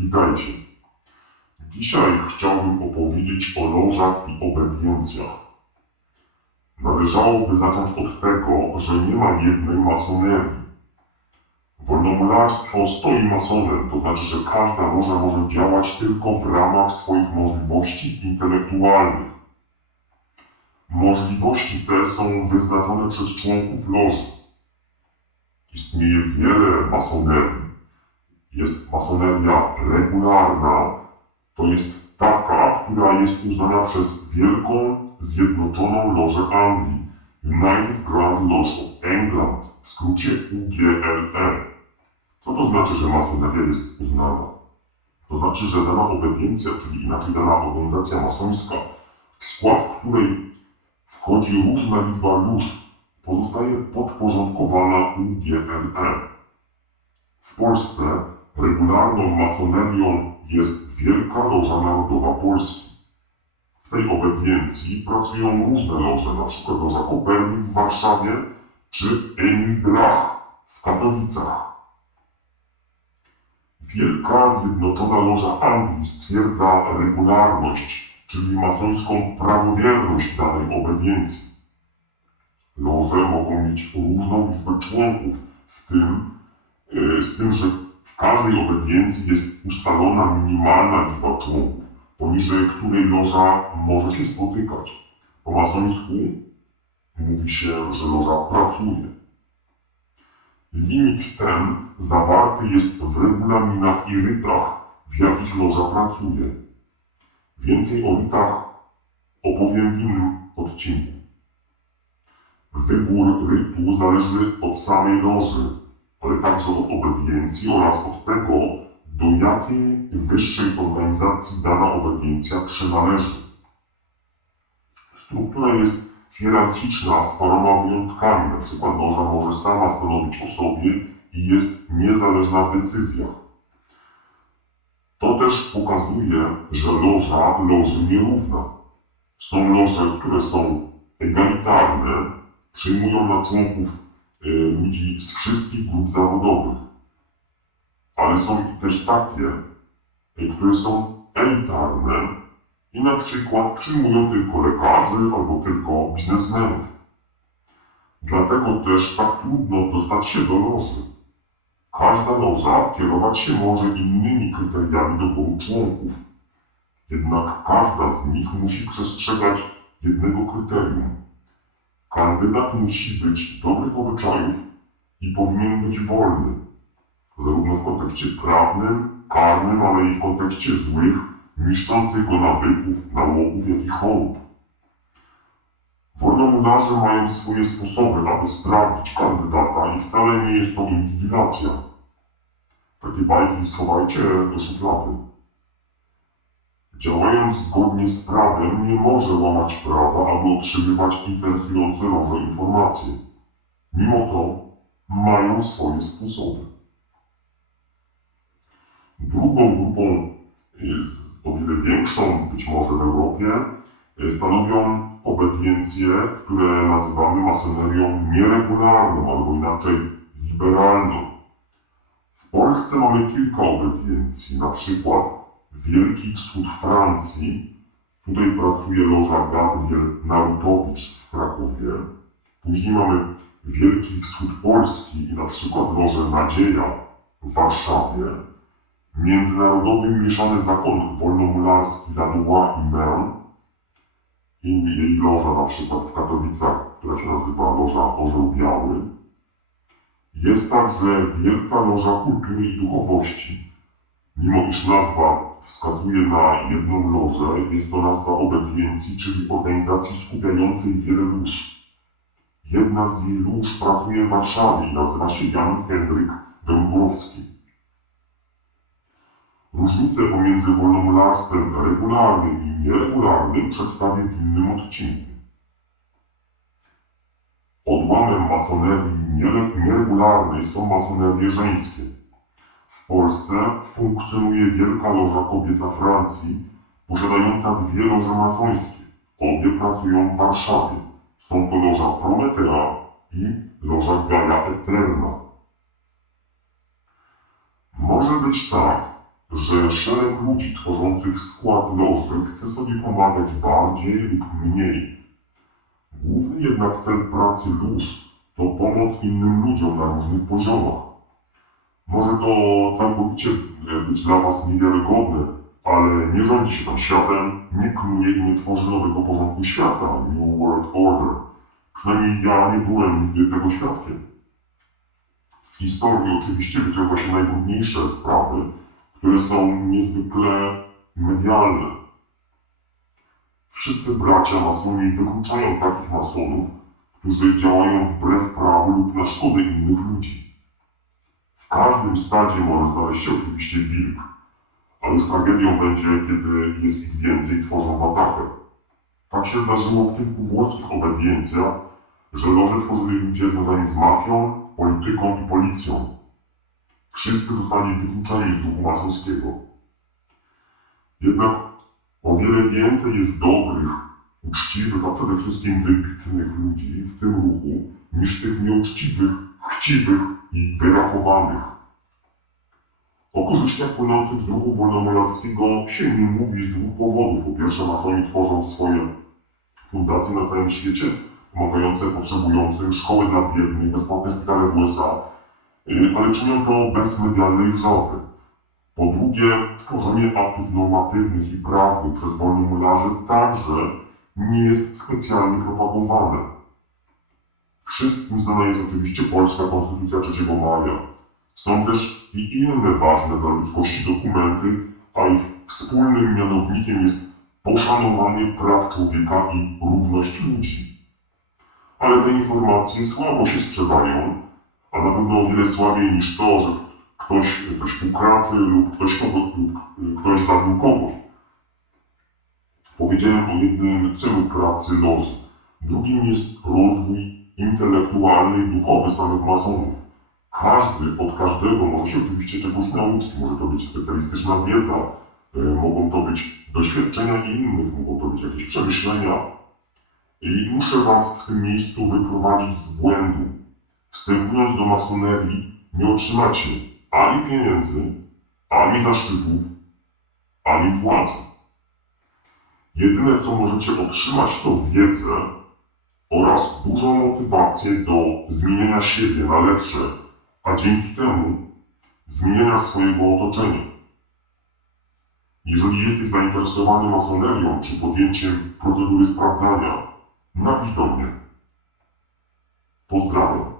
Witajcie. Dzisiaj chciałbym opowiedzieć o lożach i obediencjach. Należałoby zacząć od tego, że nie ma jednej masonerii. Wolnomularstwo stoi masonem, to znaczy, że każda loża może działać tylko w ramach swoich możliwości intelektualnych. Możliwości te są wyznaczone przez członków loży. Istnieje wiele masonerii. Jest masoneria regularna, to jest taka, która jest uznana przez Wielką Zjednoczoną Lożę Anglii, United Grand Lodge of England, w skrócie UGLE. Co to znaczy, że masoneria jest uznana? To znaczy, że dana obediencja, czyli inaczej dana organizacja masońska, w skład której wchodzi różna liczba lóż, pozostaje podporządkowana UGLE. W Polsce regularną masonerią jest Wielka Loża Narodowa Polski. W tej obediencji pracują różne loże, np. Loża Kopernik w Warszawie czy Emil Drach w Katowicach. Wielka Zjednoczona Loża Anglii stwierdza regularność, czyli masońską prawowierność danej obediencji. Loże mogą mieć różną liczbę członków, w tym e, z tym, że każdej obediencji jest ustalona minimalna liczba członków, poniżej której loża może się spotykać. Po masońsku mówi się, że loża pracuje. Limit ten zawarty jest w regulaminach i rytach, w jakich loża pracuje. Więcej o rytach opowiem w innym odcinku. Wybór rytu zależy od samej loży, ale także od obediencji oraz od tego, do jakiej wyższej organizacji dana obediencja przynależy. Struktura jest hierarchiczna z paroma wyjątkami, na przykład loża może sama stanowić o sobie i jest niezależna w decyzjach. To też pokazuje, że loża loży nierówna. Są loże, które są egalitarne, przyjmują na członków ludzi z wszystkich grup zawodowych. Ale są też takie, y, które są elitarne i na przykład przyjmują tylko lekarzy albo tylko biznesmenów. Dlatego też tak trudno dostać się do loży. Każda loża kierować się może innymi kryteriami doboru członków. Jednak każda z nich musi przestrzegać jednego kryterium. Kandydat musi być dobrych obyczajów i powinien być wolny, zarówno w kontekście prawnym, karnym, ale i w kontekście złych, niszczących go nawyków, nałogów, jak i chorób. Wolnomularze mają swoje sposoby, aby sprawdzić kandydata i wcale nie jest to inwigilacja. Takie bajki schowajcie do szuflady. Działając zgodnie z prawem, nie może łamać prawa, aby otrzymywać interesujące nowe informacje. Mimo to mają swoje sposoby. Drugą grupą, y, o wiele większą być może w Europie, y, stanowią obediencje, które nazywamy masonerią nieregularną albo inaczej liberalną. W Polsce mamy kilka obediencji, na przykład Wielki Wschód Francji. Tutaj pracuje loża Gabriel Narutowicz w Krakowie. Później mamy Wielki Wschód Polski i na przykład lożę Nadzieja w Warszawie. Międzynarodowy Mieszany Zakon Wolnomularski Ladois i i jej loża na przykład w Katowicach, która się nazywa Loża Orzeł Biały. Jest także Wielka Loża Kultury i Duchowości. Mimo iż nazwa wskazuje na jedną lożę, jest to nazwa obediencji, czyli organizacji skupiającej wiele lóż. Jedna z jej lóż pracuje w Warszawie i nazywa się Jan Henryk Dąbrowski. Różnice pomiędzy wolnomularstwem regularnym i nieregularnym przedstawię w innym odcinku. Odłamem masonerii niere- nieregularnej są masonerie żeńskie. Polsce funkcjonuje Wielka Loża Kobieca Francji, posiadająca dwie loże masońskie. Obie pracują w Warszawie. Są to Loża Prometea i Loża Gaia Eterna. Może być tak, że szereg ludzi tworzących skład loży chce sobie pomagać bardziej lub mniej. Główny jednak cel pracy lóż to pomoc innym ludziom na różnych poziomach. Może to całkowicie e, być dla Was niewiarygodne, ale nie rządzi się tam światem, nie knuje i nie tworzy nowego porządku świata, New World Order. Przynajmniej ja nie byłem nigdy tego świadkiem. Z historii oczywiście wyciąga się najtrudniejsze sprawy, które są niezwykle medialne. Wszyscy bracia masoni wykluczają takich masonów, którzy działają wbrew prawu lub na szkodę innych ludzi. Każdym stadzie może znaleźć się oczywiście wilk, a już tragedią będzie, kiedy jest ich więcej i tworzą watachę. Tak się zdarzyło w kilku włoskich obediencjach, że loże tworzyli ludzie związani z mafią, polityką i policją. Wszyscy zostali wykluczeni z ruchu masońskiego. Jednak o wiele więcej jest dobrych, uczciwych, a przede wszystkim wybitnych ludzi w tym ruchu, niż tych nieuczciwych, chciwych i wyrachowanych. O korzyściach płynących z ruchu wolnomujackiego się nie mówi z dwóch powodów. Po pierwsze, masoni tworzą swoje fundacje na całym świecie, pomagające potrzebującym, szkoły dla biednych, bezpłatne szpitale w USA, y, ale czynią to bez medialnej wrzowy. Po drugie, tworzenie aktów normatywnych i prawnych przez wolnomularzy także nie jest specjalnie propagowane. Wszystkim znana jest oczywiście polska Konstytucja 3 maja. Są też i inne ważne dla ludzkości dokumenty, a ich wspólnym mianownikiem jest poszanowanie praw człowieka i równość ludzi. Ale te informacje słabo się sprzedają, a na pewno o wiele słabiej niż to, że ktoś coś ukradł lub ktoś, kogo, lub y, ktoś zabił kogoś. Powiedziałem o jednym celu pracy loży. Drugim jest rozwój intelektualny i duchowy samych masonów. Każdy od każdego może się oczywiście czegoś nauczyć. Może to być specjalistyczna wiedza, y, mogą to być doświadczenia innych, mogą to być jakieś przemyślenia. I muszę Was w tym miejscu wyprowadzić z błędu. Wstępując do masonerii, nie otrzymacie ani pieniędzy, ani zaszczytów, ani władzy. Jedyne, co możecie otrzymać, to wiedzę oraz dużą motywację do zmieniania siebie na lepsze, a dzięki temu zmieniania swojego otoczenia. Jeżeli jesteś zainteresowany masonerią czy podjęciem procedury sprawdzania, napisz do mnie. Pozdrawiam.